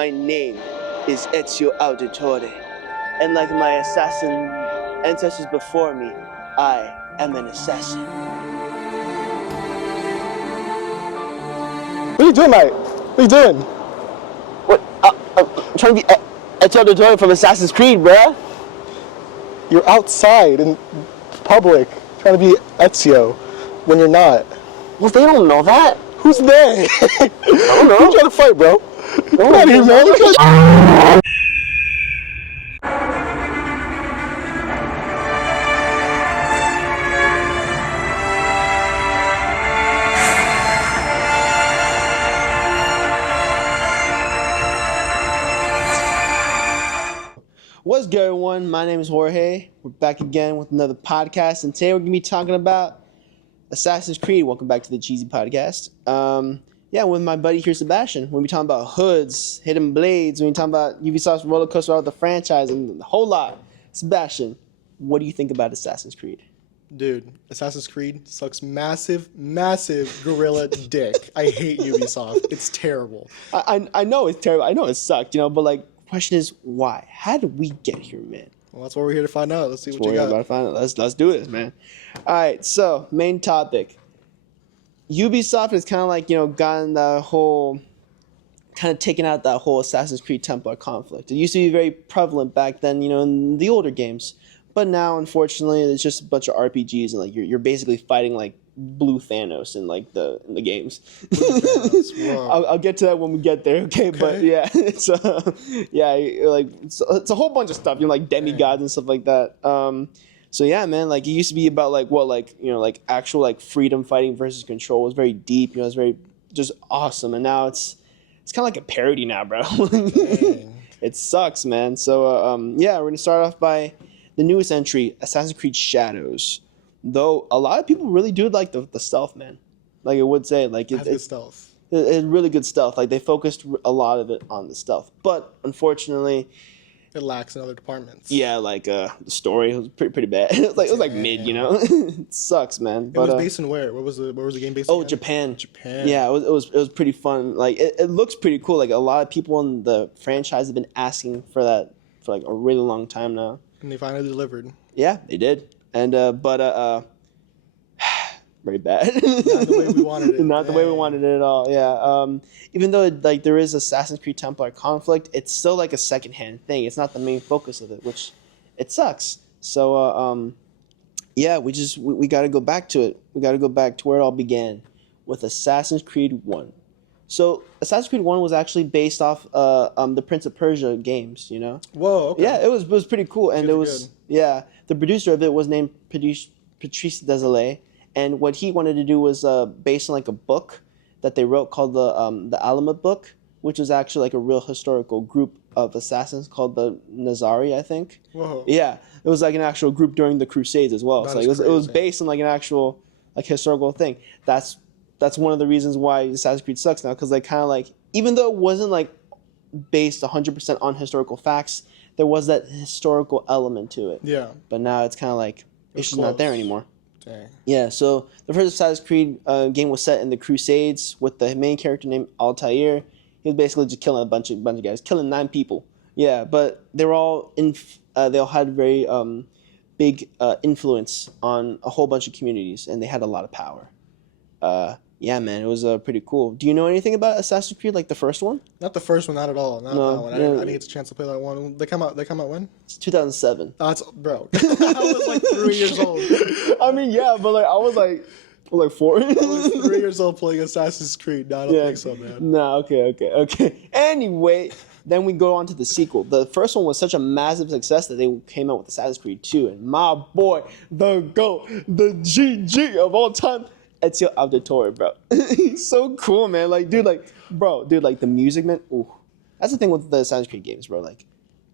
My name is Ezio Auditore, and like my assassin ancestors before me, I am an assassin. What are you doing, mate? What are you doing? What? I'm trying to be Ezio Auditore from Assassin's Creed, bruh. You're outside in public trying to be Ezio when you're not. Well, they don't know that. Who's they? I don't know. Who you trying to fight, bro? Get out of here, man. What's good, everyone? My name is Jorge. We're back again with another podcast, and today we're gonna be talking about Assassin's Creed. Welcome back to the Cheesy Podcast. With my buddy here, Sebastian. We'll be talking about hoods, hidden blades. We'll be talking about Ubisoft's roller coaster of the franchise and the whole lot. Sebastian, what do you think about Assassin's Creed? Dude, Assassin's Creed sucks massive gorilla dick. I hate Ubisoft. It's terrible. I know it's terrible. I know it sucked, but like, question is why? How did we get here, man? Well, that's what we're here to find out. Let's see what you We're got. about to find out. Let's do this, man. All right, so main topic. Ubisoft has kind of like gotten the whole, kind of taken out that whole Assassin's Creed Templar conflict. It used to be very prevalent back then, in the older games, but now unfortunately it's just a bunch of RPGs and like you're basically fighting like blue Thanos in like in the games. I'll get to that when we get there, okay? But yeah, it's a whole bunch of stuff, like demigods and stuff like that. So yeah, man, like it used to be about like actual like freedom fighting versus control. It was very deep, it's very just awesome, and now it's kind of like a parody now, bro. It sucks, man. So we're gonna start off by the newest entry, Assassin's Creed Shadows. Though a lot of people really do like the stealth, man. Like I would say, like it's good stealth. It's really good stealth. Like they focused a lot of it on the stealth, but unfortunately, it lacks in other departments. Yeah, like the story was pretty bad. It was like mid, It sucks, man. But it was based in where? Where was the game based? Oh, again? Japan. Japan. Yeah, it was pretty fun. Like it looks pretty cool. Like a lot of people in the franchise have been asking for that for like a really long time now. And they finally delivered. Yeah, they did. And very bad. Not the way we wanted it. Not the way we wanted it at all. Yeah. Even though like there is Assassin's Creed Templar conflict, it's still like a secondhand thing. It's not the main focus of it, which it sucks. So we got to go back to it. We got to go back to where it all began with Assassin's Creed 1. So Assassin's Creed 1 was actually based off the Prince of Persia games, Whoa, okay. Yeah, it was pretty cool, and good. The producer of it was named Patrice Désilets, and what he wanted to do was based on like a book that they wrote called the Alamut Book, which was actually like a real historical group of assassins called the Nazari, I think. Whoa. Yeah, it was like an actual group during the Crusades as well. So like, it was based on like an actual like historical thing. That's one of the reasons why Assassin's Creed sucks now, because like kind of like, even though it wasn't like based 100% on historical facts, there was that historical element to it. Yeah. But now it's kind of like it's just not there anymore. Dang. Yeah. So the first Assassin's Creed game was set in the Crusades with the main character named Altair. He was basically just killing a bunch of guys, killing 9 people. Yeah, but they were all they all had very big influence on a whole bunch of communities, and they had a lot of power. Yeah, man, it was pretty cool. Do you know anything about Assassin's Creed, like the first one? Not the first one, not at all. Not that one. I didn't get a chance to play that one. They come out when? It's 2007. That's bro. I was like 3 years old. I mean, yeah, but like I was like 4. I was 3 years old playing Assassin's Creed. No, I don't think so, man. No, okay. Anyway, then we go on to the sequel. The first one was such a massive success that they came out with Assassin's Creed 2, and my boy, the GOAT, the GG of all time, Ezio Auditore, bro. He's so cool, man. Like, dude, like the music, man. Ooh, that's the thing with the Assassin's Creed games, bro. Like,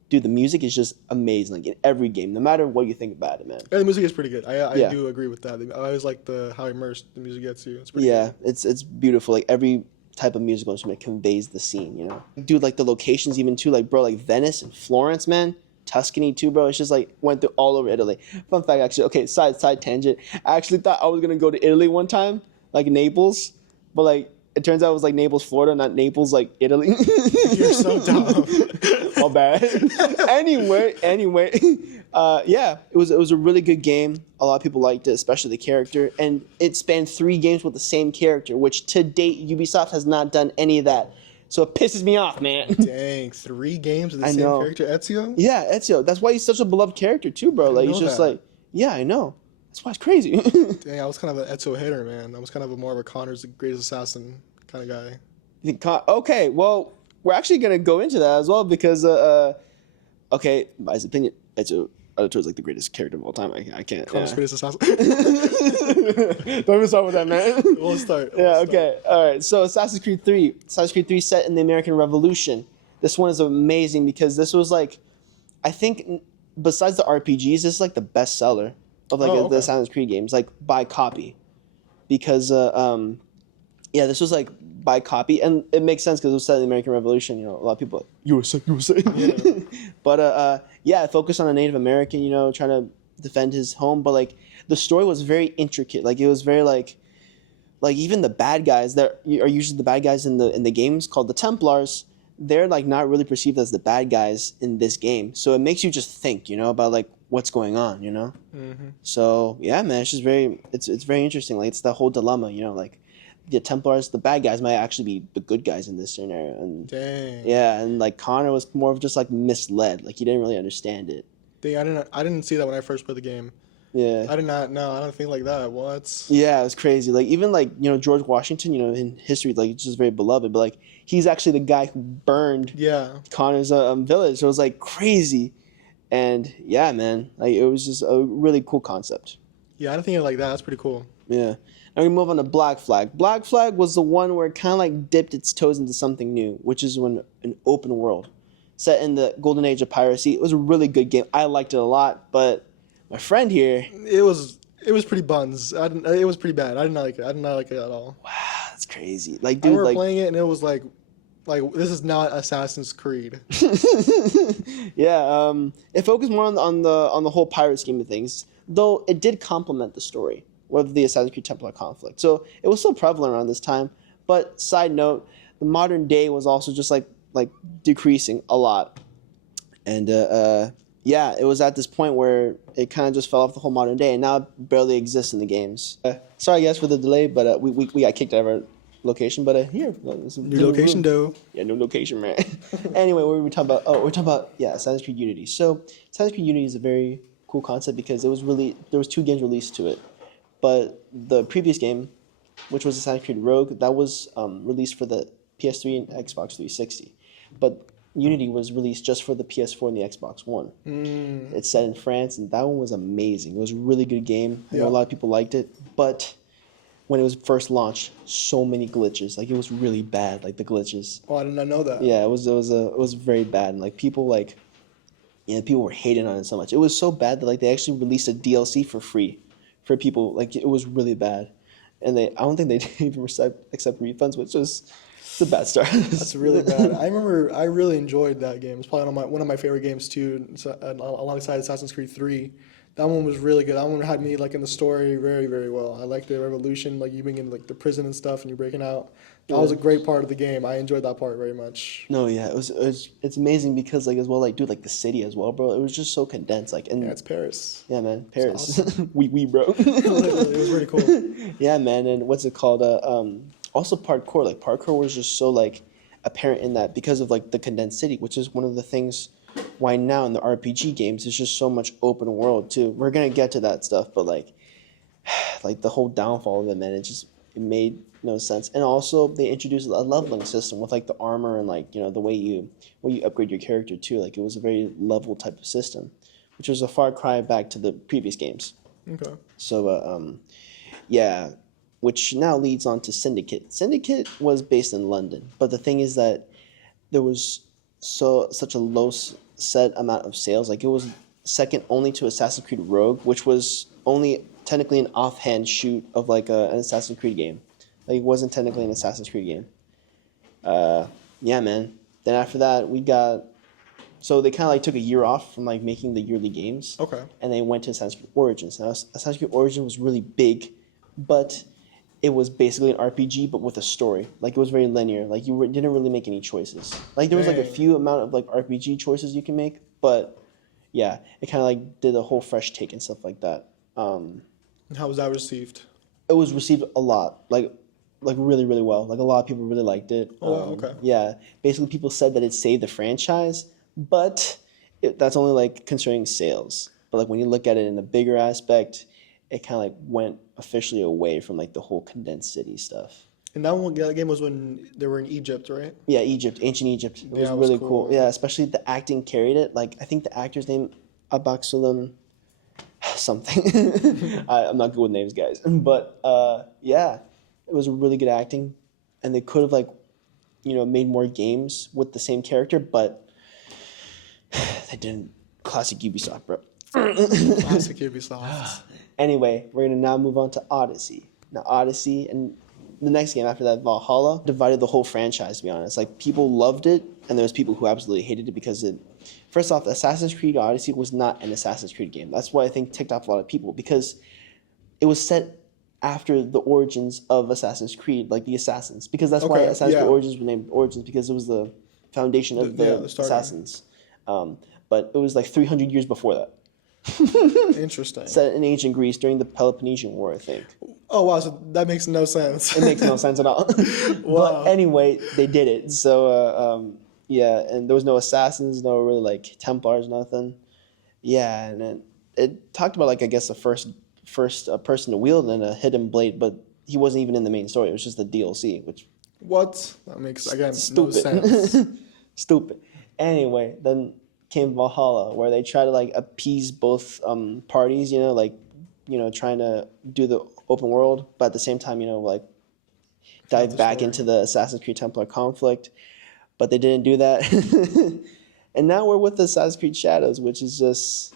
dude, the music is just amazing. Like in every game, no matter what you think about it, man. Yeah, the music is pretty good. I do agree with that. I always like how immersed the music gets you. It's pretty good. It's beautiful. Like every type of musical instrument conveys the scene, Dude, like the locations even too, like bro, like Venice and Florence, man. Tuscany too, bro. It's just like went through all over Italy. Fun fact, actually. Okay, side tangent. I actually thought I was gonna go to Italy one time, like Naples, but like it turns out it was like Naples, Florida, not Naples, like Italy. You're so dumb. My bad. anyway, yeah, it was a really good game. A lot of people liked it, especially the character, and it spanned 3 games with the same character, which to date Ubisoft has not done any of that. So it pisses me off, man. Dang, 3 games with the same character, Ezio? Yeah, Ezio. That's why he's such a beloved character too, bro. Like he's just that. like, yeah, I know. That's why it's crazy. Dang, I was kind of an Ezio hater, man. I was kind of more of a Connor's the greatest assassin kind of guy. Okay, well, we're actually gonna go into that as well because, okay, by his opinion, Ezio is like the greatest character of all time. I can't. Connor's greatest assassin. Don't even start with that, man. We'll start. Okay. All right. So Assassin's Creed 3. Assassin's Creed 3 set in the American Revolution. This one is amazing because this was like, I think, besides the RPGs, this is like the best seller of like the Assassin's Creed games, like by copy, because yeah, this was like by copy, and it makes sense because it was set in the American Revolution. You know, a lot of people are like USA. Yeah. But yeah, it focused on a Native American, you know, trying to defend his home, but like the story was very intricate. Like it was very like even the bad guys that are usually the bad guys in the games called the Templars, they're like not really perceived as the bad guys in this game. So it makes you just think, you know, about like what's going on, you know. Mm-hmm. So yeah, man, it's just it's very interesting. Like it's the whole dilemma, you know, like the Templars, the bad guys might actually be the good guys in this scenario. And Dang. yeah, and like Connor was more of just like misled. Like he didn't really understand it. Dang, I didn't see that when I first played the game. Yeah. I did not. No, I don't think like that. What? Yeah, it was crazy. Like even like, you know, George Washington, you know, in history, like it's just very beloved. But like he's actually the guy who burned Connor's village. So it was like crazy, and yeah, man, like it was just a really cool concept. Yeah, I didn't think of it like that. That's pretty cool. Yeah. Now we move on to Black Flag. Black Flag was the one where it kind of like dipped its toes into something new, which is when an open world set in the golden age of piracy. It was a really good game. I liked it a lot, but my friend here, it was pretty buns. It was pretty bad. I did not like it. I did not like it at all. Wow, that's crazy. Like, I dude, remember playing it and it was like this is not Assassin's Creed. Yeah, it focused more on the whole pirate scheme of things, though it did complement the story with the Assassin's Creed Templar conflict. So it was still prevalent around this time. But side note, the modern day was also just like decreasing a lot, and yeah, it was at this point where it kind of just fell off the whole modern day, and now it barely exists in the games. Sorry guys for the delay, but we got kicked out of our location. But here, New location, though. Yeah, new location, man. Anyway, what were we talking about? Oh, we're talking about Assassin's Creed Unity. So Assassin's Creed Unity is a very cool concept because there was 2 games released to it, but the previous game, which was Assassin's Creed Rogue, that was released for the PS3 and Xbox 360, but Unity was released just for the PS4 and the Xbox One. It's set in France, and that one was amazing. It was a really good game. I know a lot of people liked it, but when it was first launched, so many glitches. Like it was really bad. Like the glitches. Oh, I did not know that. Yeah, it was very bad, and like people people were hating on it so much. It was so bad that like they actually released a DLC for free for people. Like it was really bad, and I don't think they didn't even accept refunds, which is. It's a bad start. That's really bad. I remember I really enjoyed that game. It's probably one of my favorite games too, alongside Assassin's Creed 3. That one was really good. That one had me like in the story very, very well. I liked the revolution, like you being in like the prison and stuff and you're breaking out. That was a great part of the game. I enjoyed that part very much. No, yeah, it's amazing because like as well, like dude, like the city as well, bro. It was just so condensed, like and yeah, it's Paris. Yeah, man, Paris. Awesome. we bro. Literally, it was really cool. Yeah, man, and what's it called? Also parkour. Like parkour was just so like apparent in that because of like the condensed city, which is one of the things why now in the RPG games it's just so much open world too. We're gonna get to that stuff, but like the whole downfall of it, man, it made no sense. And also they introduced a leveling system with like the armor and like, you know, the way you upgrade your character too. Like it was a very level type of system, which was a far cry back to the previous games. Okay. So yeah, which now leads on to Syndicate. Syndicate was based in London, but the thing is that there was such a low set amount of sales. Like it was second only to Assassin's Creed Rogue, which was only technically an offhand shoot of like an Assassin's Creed game. Like it wasn't technically an Assassin's Creed game. Yeah, man. Then after that, so they kind of like took a year off from like making the yearly games. Okay. And they went to Assassin's Creed Origins. Now Assassin's Creed Origins was really big, but it was basically an RPG but with a story. Like it was very linear. Like didn't really make any choices. Like there was like a Dang. few amount of like RPG choices you can make, but yeah, it kind of like did a whole fresh take and stuff like that. And how was that received? It was received a lot, like really really well. Like a lot of people really liked it. Oh, wow, okay. Yeah, basically people said that it saved the franchise, but that's only like concerning sales. But like when you look at it in a bigger aspect, it kind of like went officially away from like the whole condensed city stuff. And that game was when they were in Egypt, right? Yeah, Egypt, ancient Egypt. It was Yeah, it was really cool. cool. Yeah, especially the acting carried it. Like I think the actor's name Abaxulam something. I'm not good with names, guys. But yeah, it was really good acting, and they could have like, made more games with the same character, but they didn't. Classic Ubisoft, bro. Classic Ubisoft. Anyway, we're gonna now move on to Odyssey. Now Odyssey and the next game after that, Valhalla, divided the whole franchise, to be honest. Like people loved it, and there was people who absolutely hated it because first off, Assassin's Creed Odyssey was not an Assassin's Creed game. That's why I think ticked off a lot of people, because it was set after the origins of Assassin's Creed, like the Assassins. Because that's why Okay, Assassin's yeah. Creed Origins was named Origins, because it was the foundation of the starting. Assassins. But it was like 300 years before that. Interesting. Set in ancient Greece during the Peloponnesian War, I think. Oh wow, so that makes no sense. It makes no sense at all. Wow. But anyway, they did it. So yeah, and there was no assassins, no really like Templars, nothing. Yeah, and it talked about like I guess the first person to wield and a hidden blade, but he wasn't even in the main story. It was just the DLC, which What? That makes again stupid. no sense. Stupid. Anyway, then came Valhalla, where they try to like appease both parties. Trying to do the open world, but at the same time, like dive the back story. into the Assassin's Creed Templar conflict. But they didn't do that. And now we're with Assassin's Creed Shadows, which is just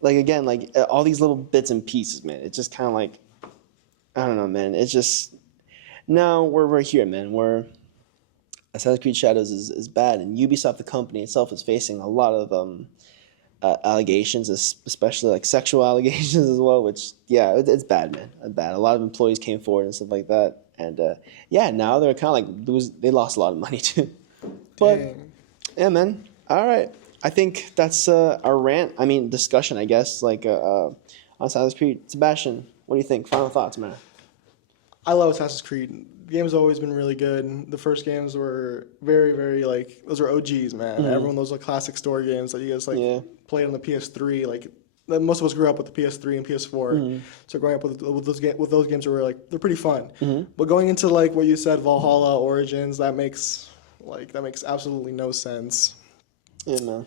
like again like all these little bits and pieces, man. It's just kind of like I don't know, man. It's just now we're here, man. Assassin's Creed Shadows is bad, and Ubisoft, the company itself, is facing a lot of allegations, especially like sexual allegations as well. Which it's bad, man. It's bad. A lot of employees came forward and stuff like that, and now they're kind of like they lost a lot of money too. But Dang. yeah, man. All right, I think that's our rant. I mean, discussion, I guess. Like on Assassin's Creed. Sebastian, what do you think? Final thoughts, man. I love Assassin's Creed. The game's always been really good. The first games were very, very like those are OGs, man. Everyone those are classic story games that you guys played on the PS3. Like most of us grew up with the PS3 and PS4, so growing up with those games were like they're pretty fun. But going into like what you said, Valhalla, Origins, that makes absolutely no sense. Yeah, man.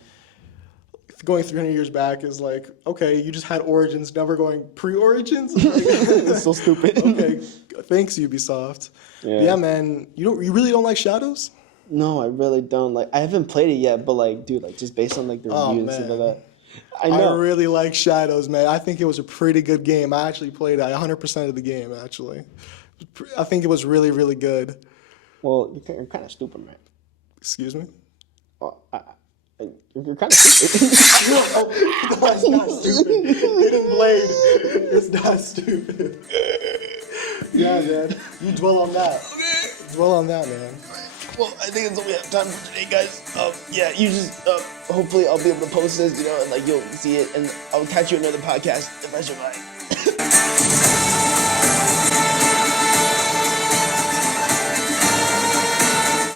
Going 300 years back is like, okay, you just had Origins, never going pre-Origins? It's so stupid. Okay, thanks Ubisoft. Yeah, man, you really don't like Shadows? No, I really don't. Like, I haven't played it yet, but like, dude, like just based on like the review and stuff like man. that. I know. I really like Shadows, man. I think it was a pretty good game. I actually played 100% of the game, actually. I think it was really, really good. Well, you're kind of stupid, man. Excuse me? Well, you're kind of stupid. No, it's not stupid. Hidden Blade. It's not stupid. Yeah, man. You dwell on that. Okay. Dwell on that, man. Well, I think that's all we have time for today, guys. You just hopefully I'll be able to post this, and like you'll see it, and I'll catch you in another podcast if I survive.